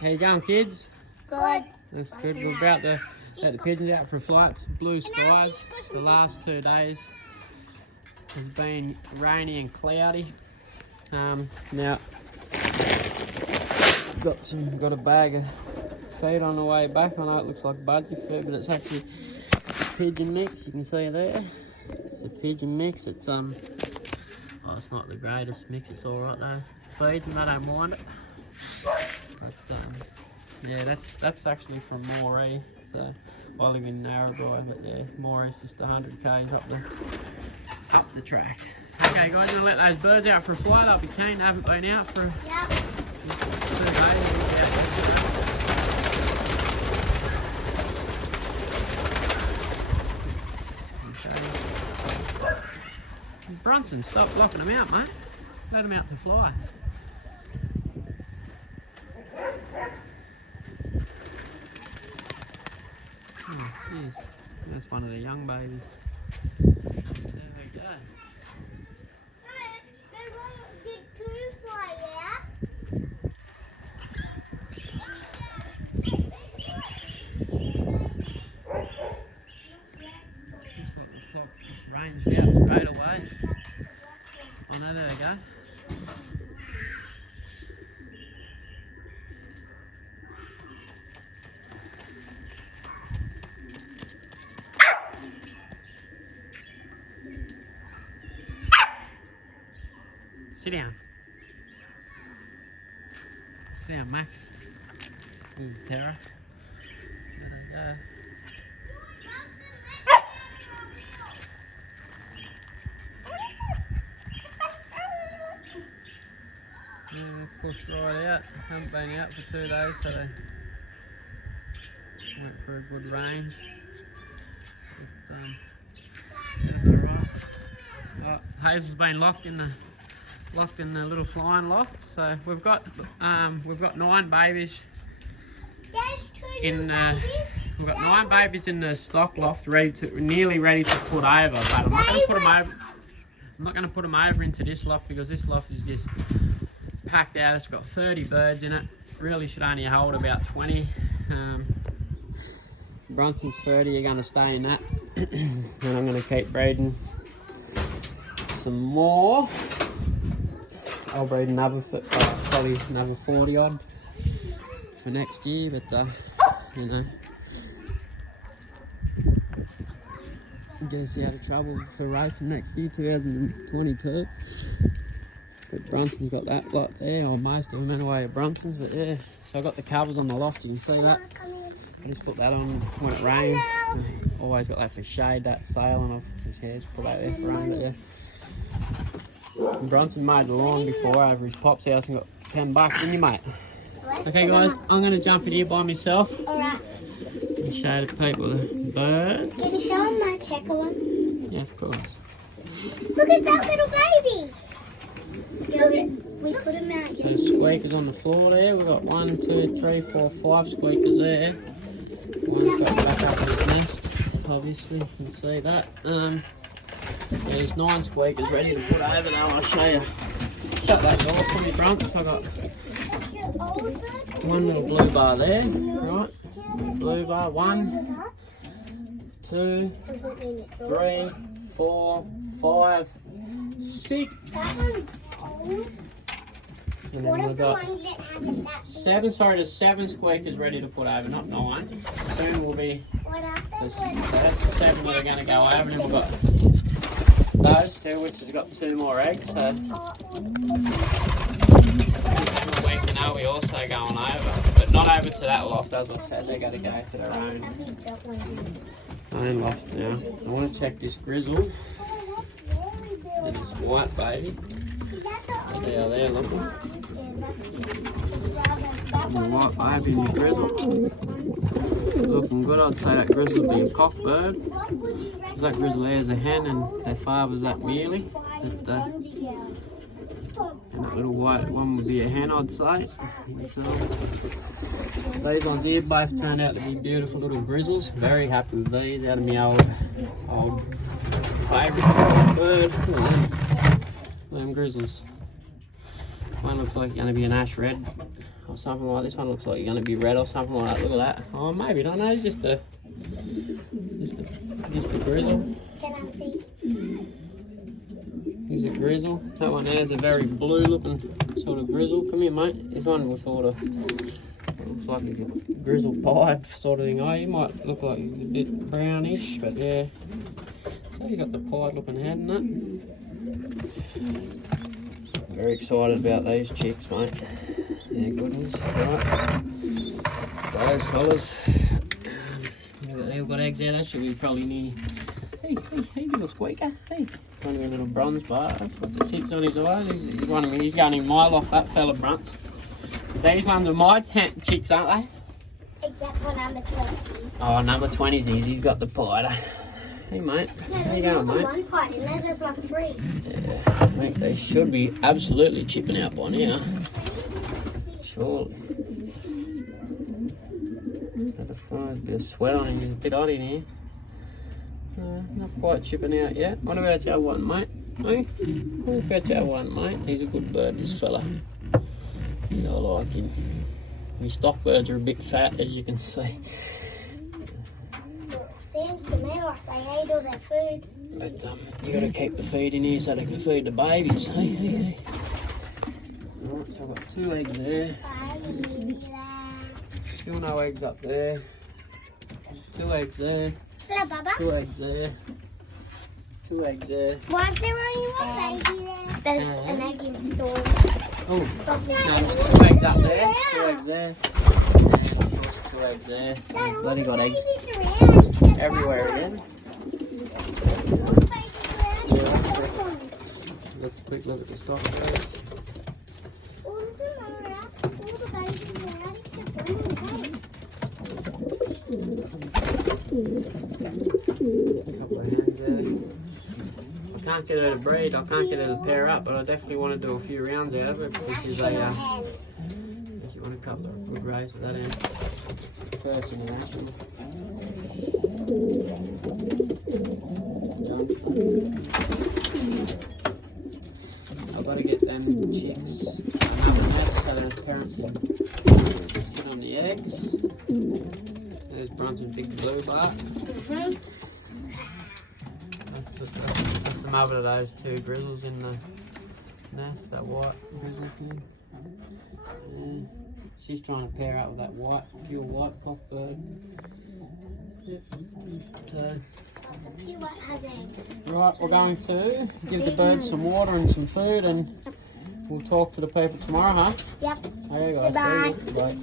How you going, kids? Good. That's good. We're about to let the pigeons out for flights. Blue skies. The last 2 days has been rainy and cloudy. Now got a bag of feed on the way back. I know it looks like budgie food, but it's actually pigeon mix. You can see there. It's a pigeon mix. It's oh, it's not the greatest mix. It's all right though. Feed, and I don't mind it. But yeah, that's actually from Moree. So I live in Narrabri, but yeah, Moree's just 100 k's up the track. Okay, guys, I'm gonna let those birds out for a flight. I'll be keen. They haven't been out for 2 days. Bronson, stop blocking them out, mate. Let them out to fly. Oh, geez. That's one of the young babies. There we go. Just ranged out straight away. Oh no, there we go. Sit down. Sit down, Max. Ooh, Tara. There they go. Yeah, they pushed right out. Haven't been out for 2 days, so they went for a good range. But, that's alright. Well, Hazel's been locked in the little flying loft. So we've got 9 babies in we've got 9 babies in the stock loft, nearly ready to put over. But I'm not going to put them over. I'm not going to put them over into this loft because this loft is just packed out. It's got 30 birds in it. Really should only hold about 20. Bronson's 30 are going to stay in that. And I'm going to keep breeding some more. I'll breed another, probably another 40 odd for next year, but you know, get us out of trouble for racing next year, 2022. But Bronson's got that lot there, or most of them anyway are Bronson's, but yeah. So I got the covers on the loft, you can see that. I just put that on when it rains. Always got that for shade, that sail, and I've just put that there for rain, but yeah. And Bronson made the lawn before over his pop's house and got $10, didn't you, mate? Okay, guys, I'm going to jump in here by myself. Alright. And show the people the birds. Can you show them my checker one? Yeah, of course. Look at that little baby. Look at, we put him out There's squeakers on the floor there. We've got 1, 2, 3, 4, 5 squeakers there. One's got back up in his nest, obviously, you can see that. There's 9 squeakers ready to put over now. I'll show you. Shut that door for me, Brunts. I've got one little blue bar there, right? Blue bar, 1, 2, 3, 4, 5, 6. And then we've got 7, sorry, there's 7 squeakers ready to put over, not 9. Soon will be, so that's the 7 that are going to go over, and then we've got those 2, which has got 2 more eggs, so week, you know, we also going over, but not over to that loft, as I said, they're going to go to their own loft now. I want to check this grizzle, and this white baby. They are there, look. And the white baby and the grizzle. Looking good. I'd say that grizzle would be a cock bird. Because that grizzle there is a hen and their father's that mealy. And that little white one would be a hen, I'd say. These ones here both turned out to be beautiful little grizzles. Very happy with these out of my old favourite bird. Them grizzles. One looks like it's going to be an ash red. or something like this one looks like you're going to be red or something like that. Look at that. Oh, maybe, I don't know, it's just a grizzle. Can I see? He's a grizzle. That one there is a very blue looking sort of grizzle. Come here, mate. This one will sort of looks like a grizzle pied sort of thing. Oh, you might look like he's a bit brownish, but yeah. So you got the pied looking head and that. Very excited about these chicks, mate. Yeah, good ones. Right. Those fellas. They've got eggs there. That should be probably near. Hey, little squeaker. Hey. One of your little bronze bars. Got the ticks on his eyes. He's one of me. He's going in my loft, that fella Brunts. These ones are my tent chicks, aren't they? Except for number 20. Oh, number 20's his. He's got the pider. Hey, mate. How you going, mate? One part, and there's like 3. Yeah, I think they should be absolutely chipping out by now. Surely. There's a bit of sweat on him. He's a bit odd in here. Not quite chipping out yet. What about your one, mate? Hey? What about your one, mate? He's a good bird, this fella. Yeah, I like him. My stock birds are a bit fat, as you can see. So it seems to me like they ate all their food. But you got to keep the feed in here so they can feed the babies. Hey. Right, so I've got 2 eggs there. Still no eggs up there. 2 eggs there. Hello, Baba. 2 eggs there. 2 eggs there. Why is there only one baby there? There's an egg in store. Oh, no, 2 eggs up there. 2 eggs there. And of course 2 eggs there. Bloody got eggs everywhere again. Let's quick look at the stock first. All of them are out. All the babies are out except one Couple of hens there. I can't get her to breed, I can't get her to pair up, but I definitely want to do a few rounds out of it because they, if you want a couple of good races, that end. First in the action. I've got to get them chicks another nest so those parents can sit on the eggs. There's Brunton's big blue bar. That's the mother of those 2 grizzles in the nest, that white grizzle thing. Yeah. She's trying to pair up with that pure white cockbird. Yep. So, right, we're going to give the birds some water and some food, and we'll talk to the people tomorrow, huh? Yep. There you go. Goodbye. Bye.